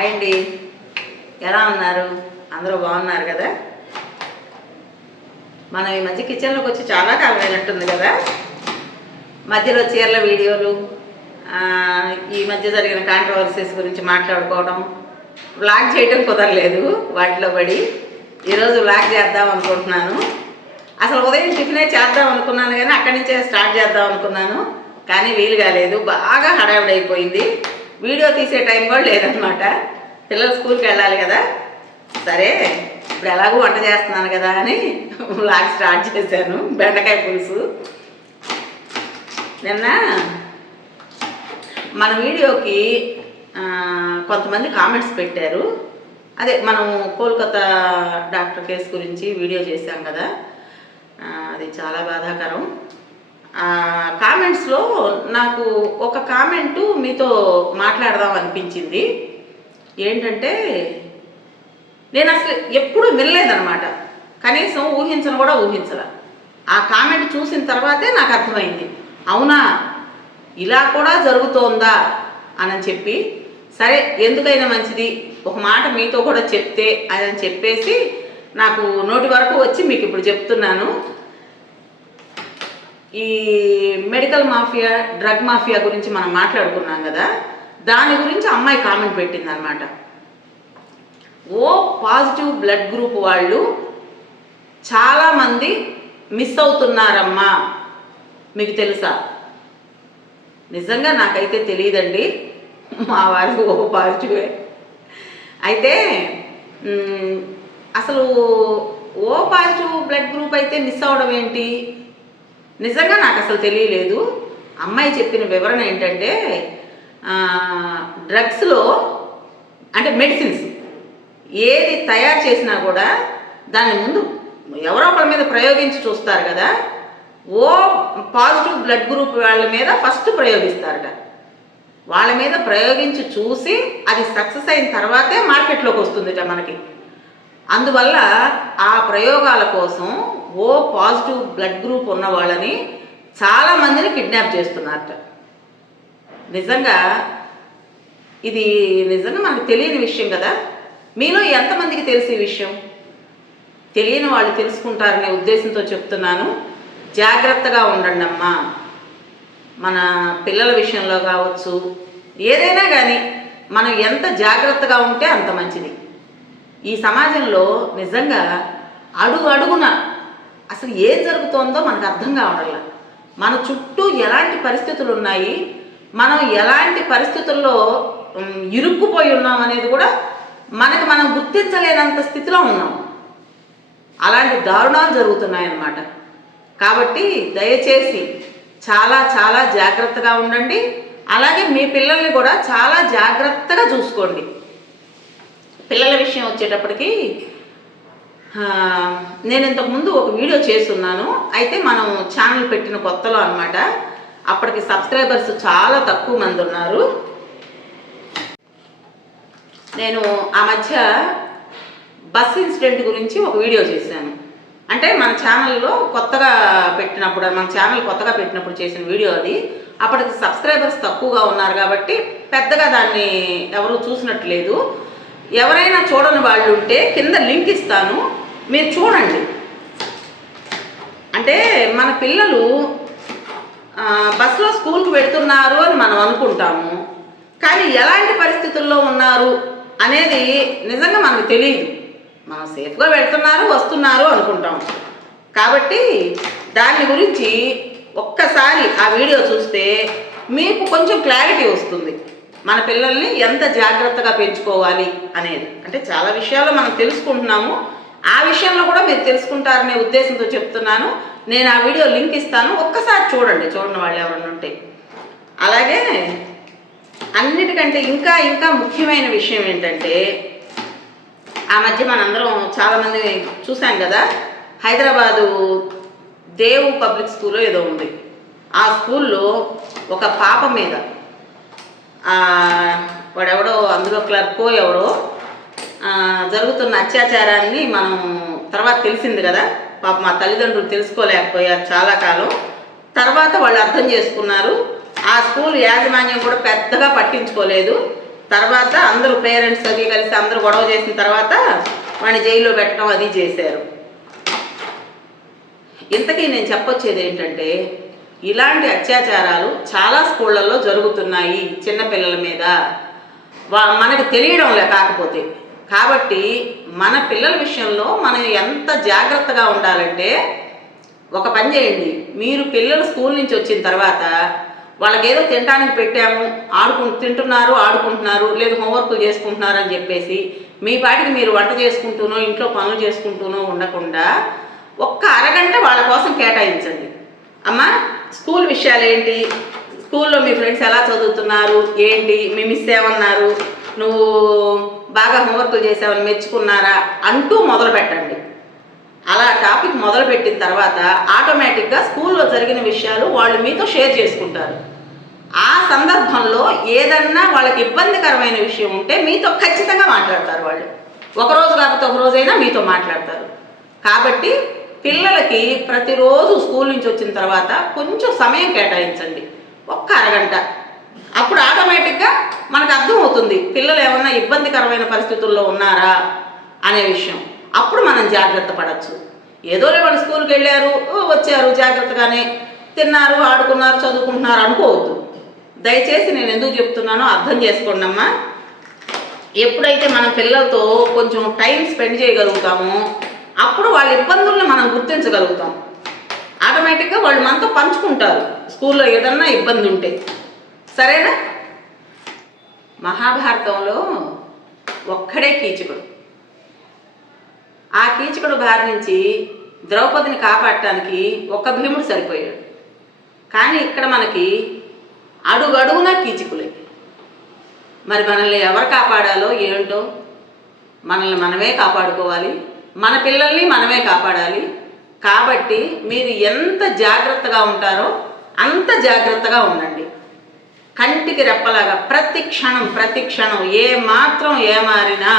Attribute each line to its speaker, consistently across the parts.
Speaker 1: Hi అండి ఎలా ఉన్నారు? అందరూ బాగున్నారు కదా? మనం ఈ మధ్య కిచెన్లోకి వచ్చి చాలా కాలం అయినట్టుంది కదా? మధ్యలో చీరల వీడియోలు ఈ మధ్య జరిగిన కాంట్రవర్సీస్ గురించి మాట్లాడుకోవడం వ్లాగ్ చేయడం కుదరలేదు వాటిలో పడి. ఈరోజు వ్లాగ్ చేద్దాం అనుకుంటున్నాను. అసలు ఉదయం టిఫినే చేద్దాం అనుకున్నాను కానీ అక్కడి నుంచే స్టార్ట్ చేద్దాం అనుకున్నాను. కానీ వీలు కాలేదు. బాగా హడావిడైపోయింది. అయిపోయింది వీడియో తీసే టైం కూడా లేదనమాట పిల్లలు స్కూల్కి వెళ్ళాలి కదా. సరే ఇప్పుడు ఎలాగో వంట చేస్తున్నాను కదా అని వ్లాగ్ స్టార్ట్ చేశాను. బెండకాయ పులుసు. నిన్న మన వీడియోకి కొంతమంది కామెంట్స్ పెట్టారు. అదే మనం కోల్కతా డాక్టర్ కేసు గురించి వీడియో చేశాం కదా. అది చాలా బాధాకరం. కామెంట్స్లో నాకు ఒక కామెంటు మీతో మాట్లాడదాం అనిపించింది. ఏంటంటే నేను అసలు ఎప్పుడూ వినలేదనమాట కనీసం ఊహించను కూడా ఊహించల. ఆ కామెంట్ చూసిన తర్వాతే నాకు అర్థమైంది. అవునా? ఇలా కూడా జరుగుతోందా? అని చెప్పి సరే ఎందుకైనా మంచిది. ఒక మాట మీతో కూడా చెప్తే అని చెప్పేసి నాకు నోటి వరకు వచ్చి మీకు ఇప్పుడు చెప్తున్నాను. ఈ మెడికల్ మాఫియా డ్రగ్ మాఫియా గురించి మనం మాట్లాడుకున్నాం కదా దాని గురించి అమ్మాయి కామెంట్ పెట్టింది అనమాట ఓ పాజిటివ్ బ్లడ్ గ్రూప్ వాళ్ళు చాలామంది మిస్ అవుతున్నారమ్మా. మీకు తెలుసా? నిజంగా నాకైతే తెలియదండి. మా వారికి ఓ పాజిటివే. అయితే అసలు ఓ పాజిటివ్ బ్లడ్ గ్రూప్ అయితే మిస్ అవడం ఏంటి? నిజంగా నాకు అసలు తెలియలేదు. అమ్మాయి చెప్పిన వివరణ ఏంటంటే డ్రగ్స్లో అంటే మెడిసిన్స్ ఏది తయారు చేసినా కూడా దాని ముందు ఎవరో ఒకళ్ళ మీద ప్రయోగించి చూస్తారు కదా ఓ పాజిటివ్ బ్లడ్ గ్రూప్ వాళ్ళ మీద ఫస్ట్ ప్రయోగిస్తారట. వాళ్ళ మీద ప్రయోగించి చూసి అది సక్సెస్ అయిన తర్వాతే మార్కెట్లోకి వస్తుందిట మనకి. అందువల్ల ఆ ప్రయోగాల కోసం ఓ పాజిటివ్ బ్లడ్ గ్రూప్ ఉన్న వాళ్ళని చాలామందిని కిడ్నాప్ చేస్తున్నారట. నిజంగా ఇది నిజంగా మనకు తెలియని విషయం కదా. మీలో ఎంతమందికి తెలిసే విషయం? తెలియని వాళ్ళు తెలుసుకుంటారనే ఉద్దేశంతో చెప్తున్నాను. జాగ్రత్తగా ఉండండి అమ్మా. మన పిల్లల విషయంలో కావచ్చు ఏదైనా కానీ మనం ఎంత జాగ్రత్తగా ఉంటే అంత మంచిది. ఈ సమాజంలో నిజంగా అడుగు అడుగున అసలు ఏం జరుగుతోందో మనకు అర్థం కావడంలా. మన చుట్టూ ఎలాంటి పరిస్థితులు ఉన్నాయి? మనం ఎలాంటి పరిస్థితుల్లో ఇరుక్కుపోయి ఉన్నాం అనేది కూడా మనకు మనం గుర్తించలేనంత స్థితిలో ఉన్నాం. అలాంటి దారుణాలు జరుగుతున్నాయన్నమాట. కాబట్టి దయచేసి చాలా చాలా జాగ్రత్తగా ఉండండి. అలాగే మీ పిల్లల్ని కూడా చాలా జాగ్రత్తగా చూసుకోండి. పిల్లల విషయం వచ్చేటప్పటికి నేను ఇంతకుముందు ఒక వీడియో చేస్తున్నాను. అయితే మనం ఛానల్ పెట్టిన కొత్తలో అనమాట అప్పటికి సబ్స్క్రైబర్స్ చాలా తక్కువ మంది ఉన్నారు. నేను ఆ మధ్య బస్ ఇన్సిడెంట్ గురించి ఒక వీడియో చేశాను. అంటే మన ఛానల్లో కొత్తగా పెట్టినప్పుడు మన ఛానల్ కొత్తగా పెట్టినప్పుడు చేసిన వీడియో అది. అప్పటికి సబ్స్క్రైబర్స్ తక్కువగా ఉన్నారు కాబట్టి పెద్దగా దాన్ని ఎవరు చూసినట్టు లేదు. ఎవరైనా చూడని వాళ్ళు ఉంటే కింద లింక్ ఇస్తాను. మీరు చూడండి. అంటే మన పిల్లలు బస్సులో స్కూల్కి పెడుతున్నారు అని మనం అనుకుంటాము. కానీ ఎలాంటి పరిస్థితుల్లో ఉన్నారు అనేది నిజంగా మనకు తెలియదు. మనం సేఫ్గా వెళ్తున్నారు వస్తున్నారు అనుకుంటాం. కాబట్టి దాని గురించి ఒక్కసారి ఆ వీడియో చూస్తే మీకు కొంచెం క్లారిటీ వస్తుంది. మన పిల్లల్ని ఎంత జాగ్రత్తగా పెంచుకోవాలి అనేది. అంటే చాలా విషయాలు మనం తెలుసుకుంటున్నాము. ఆ విషయంలో కూడా మీరు తెలుసుకుంటారనే ఉద్దేశంతో చెప్తున్నాను. నేను ఆ వీడియో లింక్ ఇస్తాను. ఒక్కసారి చూడండి. చూడండి వాళ్ళు ఎవరన్నా ఉంటే. అలాగే అన్నిటికంటే ఇంకా ఇంకా ముఖ్యమైన విషయం ఏంటంటే ఆ మధ్య మనందరం చాలామంది చూసాం కదా హైదరాబాదు దేవు పబ్లిక్ స్కూల్లో ఏదో ఉంది. ఆ స్కూల్లో ఒక పాప మీద వాడెవడో అందులో క్లర్కో ఎవరో జరుగుతున్న అత్యాచారాన్ని మనం తర్వాత తెలిసింది కదా. పాప మా తల్లిదండ్రులు తెలుసుకోలేకపోయారు చాలా కాలం. తర్వాత వాళ్ళు అర్థం చేసుకున్నారు. ఆ స్కూల్ యాజమాన్యం కూడా పెద్దగా పట్టించుకోలేదు. తర్వాత అందరూ పేరెంట్స్ అది కలిసి అందరూ గొడవ చేసిన తర్వాత వాడిని జైల్లో పెట్టడం అది చేశారు. ఇంతకీ నేను చెప్పొచ్చేది ఏంటంటే ఇలాంటి అత్యాచారాలు చాలా స్కూళ్ళల్లో జరుగుతున్నాయి చిన్నపిల్లల మీద. వా మనకు తెలియడంలే కాకపోతే. కాబట్టి మన పిల్లల విషయంలో మనం ఎంత జాగ్రత్తగా ఉండాలంటే ఒక పని చేయండి. మీరు పిల్లలు స్కూల్ నుంచి వచ్చిన తర్వాత వాళ్ళకి ఏదో తినడానికి పెట్టాము ఆడుకు తింటున్నారు ఆడుకుంటున్నారు లేదు హోంవర్క్లు చేసుకుంటున్నారు అని చెప్పేసి మీ పాటికి మీరు వంట చేసుకుంటూనో ఇంట్లో పనులు చేసుకుంటూనో ఉండకుండా ఒక్క అరగంట వాళ్ళ కోసం కేటాయించండి. అమ్మా స్కూల్ విషయాలు ఏంటి? స్కూల్లో మీ ఫ్రెండ్స్ ఎలా చదువుతున్నారు? ఏంటి? మీ మిస్ ఏమన్నారు? నువ్వు బాగా హోంవర్క్లు చేసావని మెచ్చుకున్నారా అంటూ మొదలు పెట్టండి. అలా టాపిక్ మొదలుపెట్టిన తర్వాత ఆటోమేటిక్గా స్కూల్లో జరిగిన విషయాలు వాళ్ళు మీతో షేర్ చేసుకుంటారు. ఆ సందర్భంలో ఏదన్నా వాళ్ళకి ఇబ్బందికరమైన విషయం ఉంటే మీతో ఖచ్చితంగా మాట్లాడతారు వాళ్ళు. ఒక రోజు కాకపోతే ఒకరోజైనా మీతో మాట్లాడతారు. కాబట్టి పిల్లలకి ప్రతిరోజు స్కూల్ నుంచి వచ్చిన తర్వాత కొంచెం సమయం కేటాయించండి. ఒక్క అరగంట. అప్పుడు ఆటోమేటిక్గా మనకు అర్థమవుతుంది పిల్లలు ఏమన్నా ఇబ్బందికరమైన పరిస్థితుల్లో ఉన్నారా అనే విషయం. అప్పుడు మనం జాగ్రత్త పడచ్చు. ఏదో వాళ్ళు స్కూల్కి వెళ్ళారు ఓ, వచ్చారు జాగ్రత్తగానే తిన్నారు ఆడుకున్నారు చదువుకుంటున్నారు అనుకోవద్దు. దయచేసి నేను ఎందుకు చెప్తున్నానో అర్థం చేసుకోండి అమ్మా. ఎప్పుడైతే మన పిల్లలతో కొంచెం టైం స్పెండ్ చేయగలుగుతామో అప్పుడు వాళ్ళ ఇబ్బందుల్ని మనం గుర్తించగలుగుతాం. ఆటోమేటిక్గా వాళ్ళు మనతో పంచుకుంటారు. స్కూల్లో ఏదన్నా ఇబ్బంది ఉంటే సరేనా? మహాభారతంలో ఒక్కడే కీచకుడు. ఆ కీచకుడు బారి నుంచి ద్రౌపదిని కాపాడటానికి ఒక్క భీముడు సరిపోయాడు. కానీ ఇక్కడ మనకి అడుగడుగునా కీచకులే. మరి మనల్ని ఎవరు కాపాడాలో ఏంటో మనల్ని మనమే కాపాడుకోవాలి. మన పిల్లల్ని మనమే కాపాడాలి. కాబట్టి మీరు ఎంత జాగ్రత్తగా ఉంటారో అంత జాగ్రత్తగా ఉండండి. కంటికి రెప్పలాగా ప్రతి క్షణం ప్రతి క్షణం ఏ మాత్రం ఏమారినా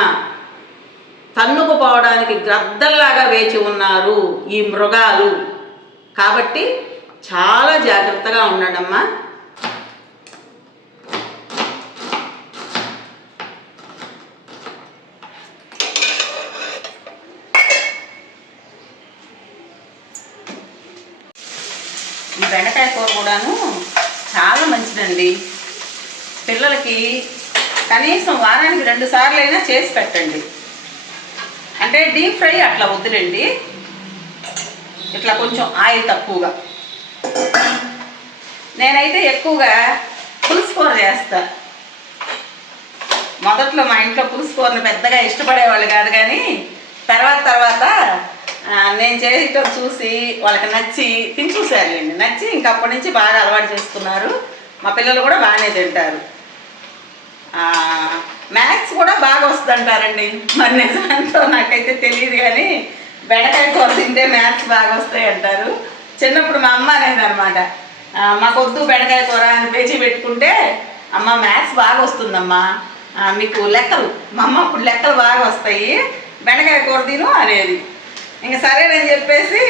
Speaker 1: తన్నుకుపోవడానికి గ్రద్దల్లాగా వేచి ఉన్నారు ఈ మృగాలు. కాబట్టి చాలా జాగ్రత్తగా ఉండడమ్మా ఈ బెండకాయ కూర కూడాను పెట్టండి. పిల్లలకి కనీసం వారానికి రెండు సార్లు అయినా చేసి పెట్టండి. అంటే డీప్ ఫ్రై అట్లా వద్దులేండి. ఇట్లా కొంచెం ఆయిల్ తక్కువగా. నేనైతే ఎక్కువగా పులుసుకూర చేస్తా. మొదట్లో మా ఇంట్లో పులుసుకూరని పెద్దగా ఇష్టపడేవాళ్ళు కాదు కానీ తర్వాత తర్వాత నేను చేయటం చూసి వాళ్ళకి నచ్చి తిని చూసారులేండి నచ్చి ఇంకప్పటి నుంచి బాగా అలవాటు చేసుకున్నారు. మా పిల్లలు కూడా బాగానే తింటారు. మ్యాథ్స్ కూడా బాగా వస్తుందంటారండి. మరి నిజమంతో నాకైతే తెలియదు కానీ బెండకాయ కూర తింటే మ్యాథ్స్ బాగా వస్తాయి అంటారు. చిన్నప్పుడు మా అమ్మ అనేది అనమాట మాకొద్దు బెండకాయ కూర అని పేచి పెట్టుకుంటే అమ్మ మ్యాథ్స్ బాగా వస్తుందమ్మా. మీకు లెక్కలు. మా అమ్మ అప్పుడు లెక్కలు బాగా వస్తాయి. బెండకాయ కూర తిను అనేది. ఇంక సరేనని చెప్పేసి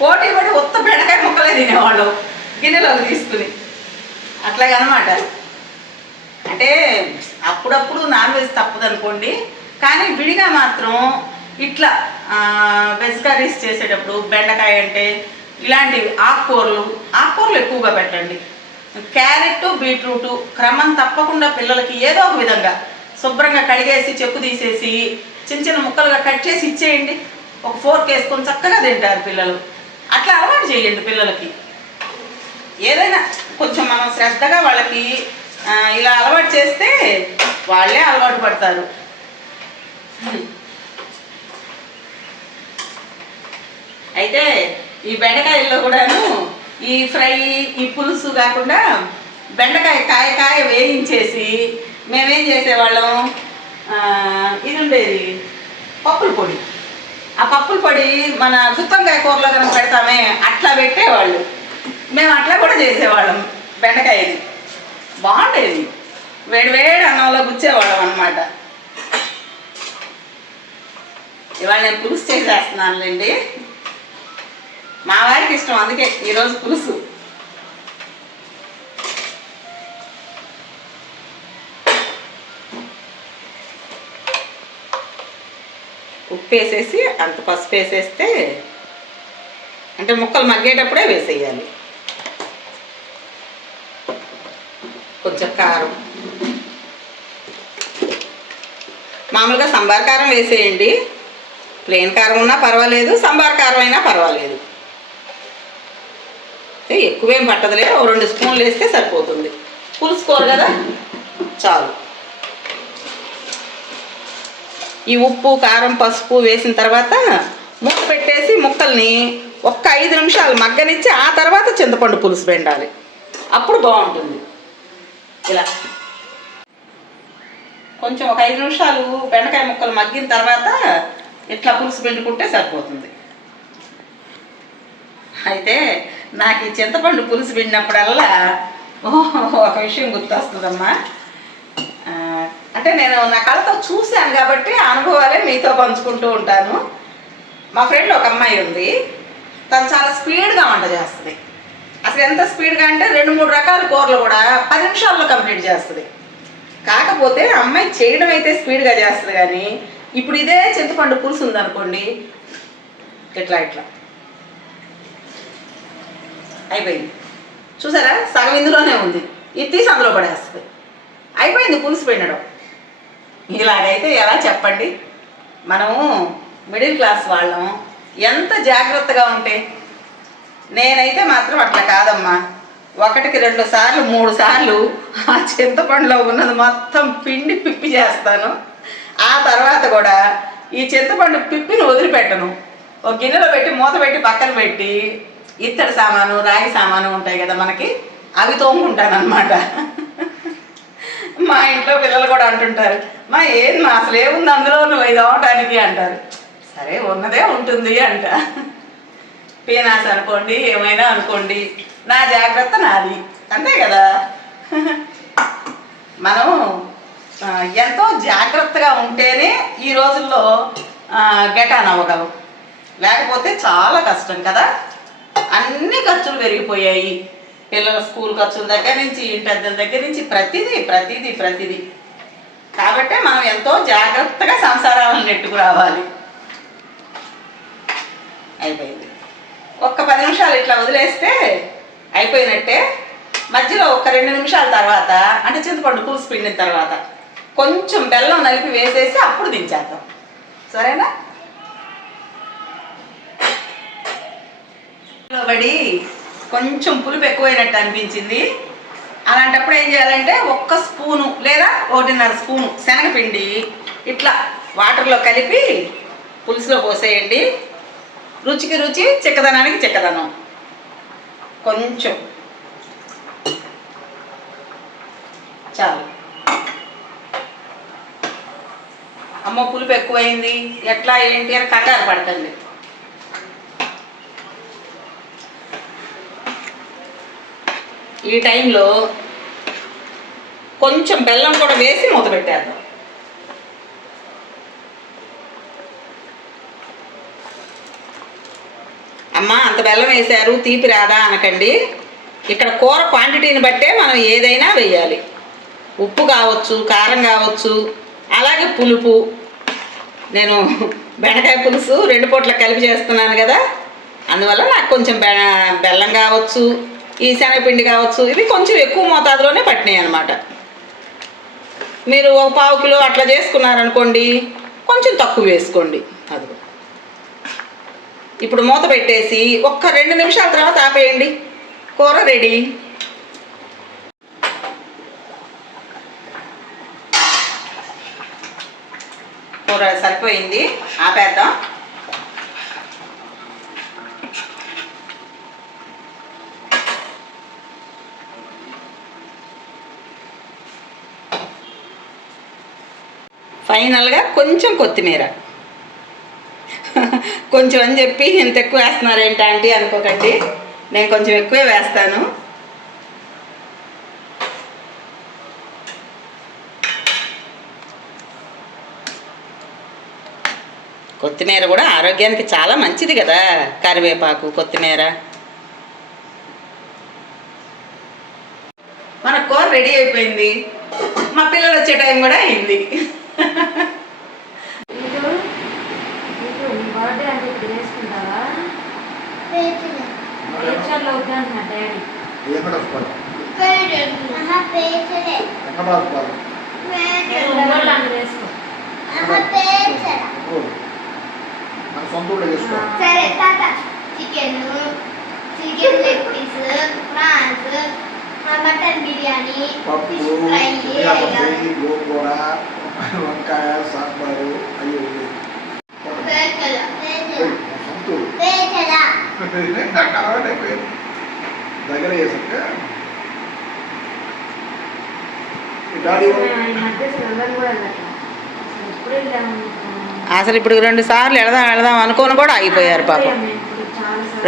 Speaker 1: పోటీ పడి ఉత్త బెండకాయ ముక్కలే తినేవాళ్ళు. గిన్నెలోకి తీసుకుని. అట్లాగనమాట. అంటే అప్పుడప్పుడు నాన్ వెజ్ తప్పదనుకోండి కానీ విడిగా మాత్రం ఇట్లా వెజ్ కర్రీస్ చేసేటప్పుడు బెండకాయ అంటే ఇలాంటివి ఆకుకూరలు ఆకుకూరలు ఎక్కువగా పెట్టండి. క్యారెట్ బీట్రూట్ క్రమం తప్పకుండా పిల్లలకి ఏదో ఒక విధంగా శుభ్రంగా కడిగేసి చెప్పు తీసేసి చిన్న చిన్న ముక్కలుగా కట్ చేసి ఇచ్చేయండి. ఒక ఫోర్క్ వేసుకొని చక్కగా తింటారు పిల్లలు. అట్లా అలవాటు చేయండి పిల్లలకి. ఏదైనా కొంచెం మనం శ్రద్ధగా వాళ్ళకి ఇలా అలవాటు చేస్తే వాళ్ళే అలవాటు పడతారు. అయితే ఈ బెండకాయల్లో కూడాను ఈ ఫ్రై ఈ పులుసు కాకుండా బెండకాయ కాయ కాయ వేయించేసి మేమేం చేసేవాళ్ళం? ఇది ఉండేది పప్పుల పొడి. ఆ పప్పుల పొడి మన గుత్తంకాయ కూరలో కనుక పెడతామే అట్లా పెట్టేవాళ్ళు. మేము అట్లా కూడా చేసేవాళ్ళం బెండకాయని బాగుండేది. వేడి వేడి అన్నంలో గుచ్చేవాళ్ళం అనమాట ఇవాళ నేను పులుసు చేసేస్తున్నానులేండి. మా వారికి ఇష్టం అందుకే ఈరోజు పులుసు. ఉప్పు వేసేసి అంత పసుపు వేసేస్తే అంటే ముక్కలు మగ్గేటప్పుడే వేసేయాలి. కొంచెం కారం. మామూలుగా సంబార కారం వేసేయండి. ప్లెయిన్ కారం ఉన్నా పర్వాలేదు సంబార కారం అయినా పర్వాలేదు. ఎక్కువేం పట్టదులే ఓ రెండు స్పూన్లు వేస్తే సరిపోతుంది. పులుసుకోరు కదా? చాలు. ఈ ఉప్పు కారం పసుపు వేసిన తర్వాత ముక్క పెట్టేసి ముక్కల్ని ఒక్క ఐదు నిమిషాలు మగ్గనిచ్చి ఆ తర్వాత చింతపండు పులుసు పెండాలి. అప్పుడు బాగుంటుంది. ఇలా. కొంచెం ఒక ఐదు నిమిషాలు బెండకాయ ముక్కలు మగ్గిన తర్వాత ఇట్లా పులుసు పిండుకుంటే సరిపోతుంది. అయితే నాకు ఈ చింతపండు పులుసు పిండినప్పుడల్లా ఒక విషయం గుర్తొస్తుందమ్మా. అంటే నేను నా కళతో చూశాను కాబట్టి ఆ అనుభవాలే మీతో పంచుకుంటూ ఉంటాను. మా ఫ్రెండ్ ఒక అమ్మాయి ఉంది. తను చాలా స్పీడ్గా వంట చేస్తుంది. అసలు ఎంత స్పీడ్గా అంటే రెండు మూడు రకాల కూరలు కూడా పది నిమిషాల్లో కంప్లీట్ చేస్తుంది. కాకపోతే అమ్మాయి చేయడం అయితే స్పీడ్గా చేస్తుంది కానీ ఇప్పుడు ఇదే చింతపండు పులుసు ఉందనుకోండి ఇట్లా ఇట్లా. అయిపోయింది. చూసారా? సగం ఇందులోనే ఉంది. ఇది తీసి అందులో పడేస్తుంది. అయిపోయింది పులుసు పెట్టడం ఇలాగైతే ఎలా చెప్పండి? మనము మిడిల్ క్లాస్ వాళ్ళం. ఎంత జాగ్రత్తగా ఉంటే నేనైతే మాత్రం అట్లా కాదమ్మా. ఒకటికి రెండు సార్లు మూడు సార్లు ఆ చింతపండులో ఉన్నది మొత్తం పిండి పిప్పి చేస్తాను. ఆ తర్వాత కూడా ఈ చింతపండు పిప్పిని వదిలిపెట్టను. ఒక గిన్నెలో పెట్టి మూత పెట్టి పక్కన పెట్టి ఇత్తడి సామాను రాగి సామాను ఉంటాయి కదా మనకి అవి తోముకుంటాను అనమాట మా ఇంట్లో పిల్లలు కూడా అంటుంటారు మా ఏం మా అసలు ఏముంది అందులో నువ్వు ఇది అవటానికి అంటారు. సరే ఉన్నదే ఉంటుంది అంట. పీనాస్ అనుకోండి ఏమైనా అనుకోండి. నా జాగ్రత్త నాది. అంతే కదా? మనం ఎంతో జాగ్రత్తగా ఉంటేనే ఈ రోజుల్లో గెటాన్ అవ్వగలం. లేకపోతే చాలా కష్టం కదా? అన్ని ఖర్చులు పెరిగిపోయాయి. పిల్లల స్కూల్ ఖర్చుల దగ్గర నుంచి పెద్దల దగ్గర నుంచి ప్రతిదీ ప్రతిదీ ప్రతిదీ. కాబట్టి మనం ఎంతో జాగ్రత్తగా సంసారాలను నెట్టుకు రావాలి అయిపోయింది. ఒక్క పది నిమిషాలు ఇట్లా వదిలేస్తే అయిపోయినట్టే. మధ్యలో ఒక రెండు నిమిషాల తర్వాత అంటే చింతపండు పులుసు పిండిన తర్వాత కొంచెం బెల్లం నలిపి వేసేసి అప్పుడు దించేద్దాం. సరేనా? పడి కొంచెం పులుపు ఎక్కువైనట్టు అనిపించింది. అలాంటప్పుడు ఏం చేయాలంటే ఒక్క స్పూను లేదా ఒకటిన్నర స్పూను శనగపిండి ఇట్లా వాటర్లో కలిపి పులుసులో పోసేయండి. రుచికి రుచి చిక్కదనానికి చిక్కదనం. కొంచెం. చాలు. అమ్మ పులుపు ఎక్కువైంది. ఎట్లా ఏంటి అని కంగారు పడకండి. ఈ టైంలో కొంచెం బెల్లం కూడా వేసి మూత పెట్టేద్దాం. అమ్మ అంత బెల్లం వేశారు తీపి రాదా అనకండి. ఇక్కడ కూర క్వాంటిటీని బట్టే మనం ఏదైనా వేయాలి ఉప్పు కావచ్చు కారం కావచ్చు అలాగే పులుపు. నేను బెండకాయ పులుసు రెండు పూట్ల కలిపి చేస్తున్నాను కదా. అందువల్ల నాకు కొంచెం బె- బెల్లం కావచ్చు ఈ శనగపిండి కావచ్చు ఇవి కొంచెం ఎక్కువ మోతాదులోనే పట్టినాయి అనమాట మీరు ఒక పావు కిలో అట్లా చేసుకున్నారనుకోండి కొంచెం తక్కువ వేసుకోండి. అది ఇప్పుడు మూత పెట్టేసి ఒక్క రెండు నిమిషాల తర్వాత ఆపేయండి. కూర రెడీ. కూర సరిపోయింది. ఆపేద్దాం. ఫైనల్గా కొంచెం కొత్తిమీర. కొంచెం అని చెప్పి ఇంత ఎక్కువ వేస్తున్నారేంటి ఆంటీ అనుకోకండి. నేను కొంచెం ఎక్కువే వేస్తాను. కొత్తిమీర కూడా ఆరోగ్యానికి చాలా మంచిది కదా కరివేపాకు కొత్తిమీర. మన కూర రెడీ అయిపోయింది. మా పిల్లలు వచ్చే టైం కూడా అయింది.
Speaker 2: డాడీ.
Speaker 3: ఎక్కడ వస్తారు? ఎక్కడ వస్తారు?
Speaker 2: వేసుకో
Speaker 3: మన సొంత ఊళ్ళో చేసుకో.
Speaker 4: సరే తాత. Chicken chicken leg piece mutton biryani fish fry
Speaker 3: గోంగూర వంకాయ సాంబారు అవి ఉన్నాయి. నాకు అలవాటు అయిపోయింది. దగ్గర
Speaker 2: మధ్య అసలు
Speaker 1: ఇప్పుడు రెండు సార్లు వెళదాం వెళదాం అనుకోని కూడా ఆగిపోయారు పాపం.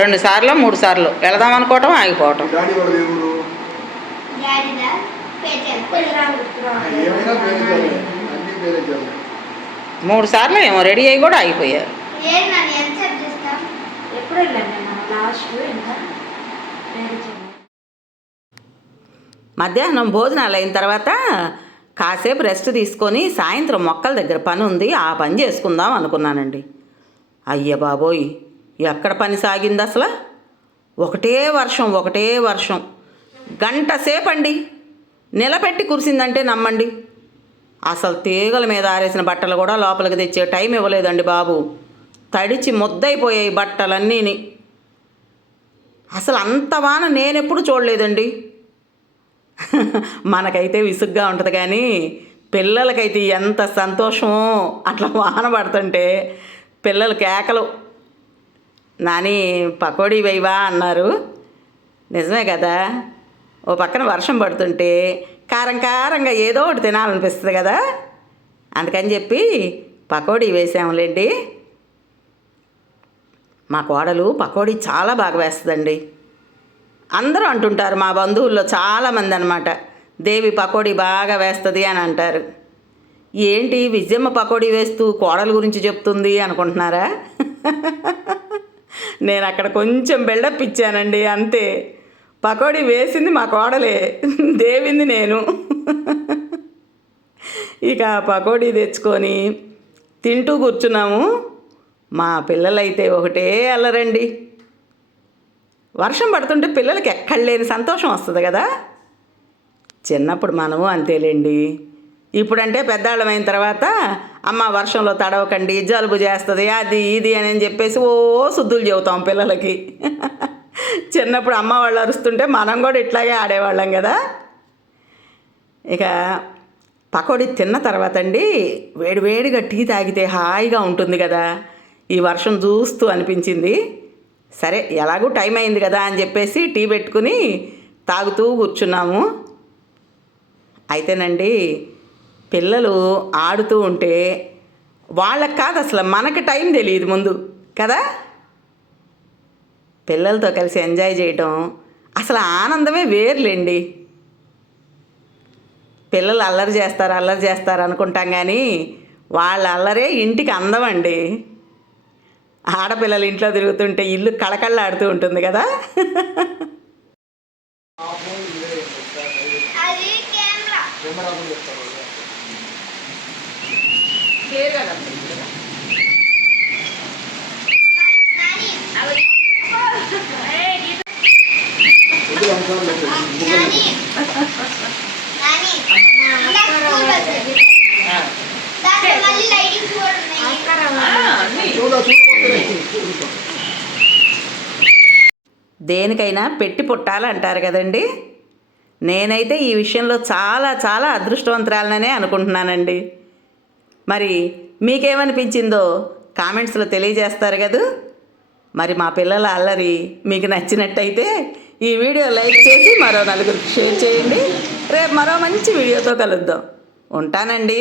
Speaker 1: రెండు సార్లు మూడు సార్లు వెళదాం అనుకోవటం ఆగిపోవటం. మూడు సార్లు ఏమో రెడీ అయ్యి కూడా ఆగిపోయారు.
Speaker 2: లాస్ట్ ఇంకా
Speaker 1: మధ్యాహ్నం భోజనాలు అయిన తర్వాత కాసేపు రెస్ట్ తీసుకొని సాయంత్రం మొక్కల దగ్గర పని ఉంది ఆ పని చేసుకుందాం అనుకున్నానండి. అయ్య బాబోయ్ ఎక్కడ పని సాగింది అసలు? ఒకటే వర్షం ఒకటే వర్షం. గంట సేపండి. నిలబెట్టి కురిసిందంటే నమ్మండి. అసలు తీగల మీద ఆరేసిన బట్టలు కూడా లోపలికి తెచ్చే టైం ఇవ్వలేదండి బాబు. తడిచి ముద్దయిపోయాయి బట్టలన్నీని. అసలు అంత వాన నేనెప్పుడు చూడలేదండి. మనకైతే విసుగ్గా ఉంటుంది కానీ పిల్లలకైతే ఎంత సంతోషమో అట్లా వాన పడుతుంటే పిల్లలు కేకలు నాని పకోడీ వేయవా? అన్నారు. నిజమే కదా. ఓ పక్కన వర్షం పడుతుంటే కారం కారంగా ఏదో ఒకటి తినాలనిపిస్తుంది కదా. అందుకని చెప్పి పకోడీ వేసాములేండి మా కోడలు పకోడీ చాలా బాగా వేస్తుందండి. అందరూ అంటుంటారు మా బంధువుల్లో చాలామంది అనమాట దేవి పకోడీ బాగా వేస్తుంది అని అంటారు. ఏంటి విజయమ్మ పకోడీ వేస్తూ కోడల గురించి చెప్తుంది అనుకుంటున్నారా? నేను అక్కడ కొంచెం బిల్డప్ ఇచ్చానండి అంతే. పకోడీ వేసింది మా కోడలే దేవింది నేను. ఇక పకోడీ తెచ్చుకొని తింటూ కూర్చున్నాము. మా పిల్లలైతే ఒకటే అల్లరండి. వర్షం పడుతుంటే పిల్లలకి ఎక్కడ లేని సంతోషం వస్తుంది కదా? చిన్నప్పుడు మనము అంతేలేండి. ఇప్పుడంటే పెద్దాళ్ళమైన తర్వాత అమ్మ వర్షంలో తడవకండి జలుబు చేస్తుంది అది ఇది అని అని చెప్పేసి ఓ శుద్ధులు చెబుతాం పిల్లలకి. చిన్నప్పుడు అమ్మ వాళ్ళు అరుస్తుంటే మనం కూడా ఇట్లాగే ఆడేవాళ్ళం కదా? ఇక పకోడీ తిన్న తర్వాత అండి వేడివేడిగా టీ తాగితే హాయిగా ఉంటుంది కదా? ఈ వర్షం చూస్తూ అనిపించింది. సరే ఎలాగూ టైం అయింది కదా అని చెప్పేసి టీ పెట్టుకుని తాగుతూ కూర్చున్నాము. అయితేనండి పిల్లలు ఆడుతూ ఉంటే వాళ్ళకి కాదు అసలు మనకి టైం తెలియదు ముందు కదా? పిల్లలతో కలిసి ఎంజాయ్ చేయటం అసలు ఆనందమే వేర్లేండి. పిల్లలు అల్లరి చేస్తారు అల్లరి చేస్తారు అనుకుంటాం కానీ వాళ్ళ అల్లరే ఇంటికి అందం అండి ఆడపిల్లలు ఇంట్లో తిరుగుతుంటే ఇల్లు కళకళలాడుతూ ఉంటుంది కదా?
Speaker 4: అది కెమెరా
Speaker 3: కెమెరా ముందు చెప్తారు వాళ్ళు.
Speaker 4: నాని
Speaker 3: ఎందుకు అంశాలు లేదు?
Speaker 4: నాని నాని ఇందాక స్కూల్ బస్ దాంట్లో మళ్ళీ లైటింగ్స్ కూడా ఉన్నాయి
Speaker 3: చూడ చూడ
Speaker 1: దేనికైనా పెట్టి పుట్టాలంటారు కదండి? నేనైతే ఈ విషయంలో చాలా చాలా అదృష్టవంతురాలననే అనుకుంటున్నానండి. మరి మీకేమనిపించిందో కామెంట్స్లో తెలియజేస్తారు కదూ? మరి మా పిల్లల అల్లరి మీకు నచ్చినట్టయితే ఈ వీడియో లైక్ చేసి మరో నలుగురికి షేర్ చేయండి. రేపు మరో మంచి వీడియోతో కలుద్దాం. ఉంటానండి.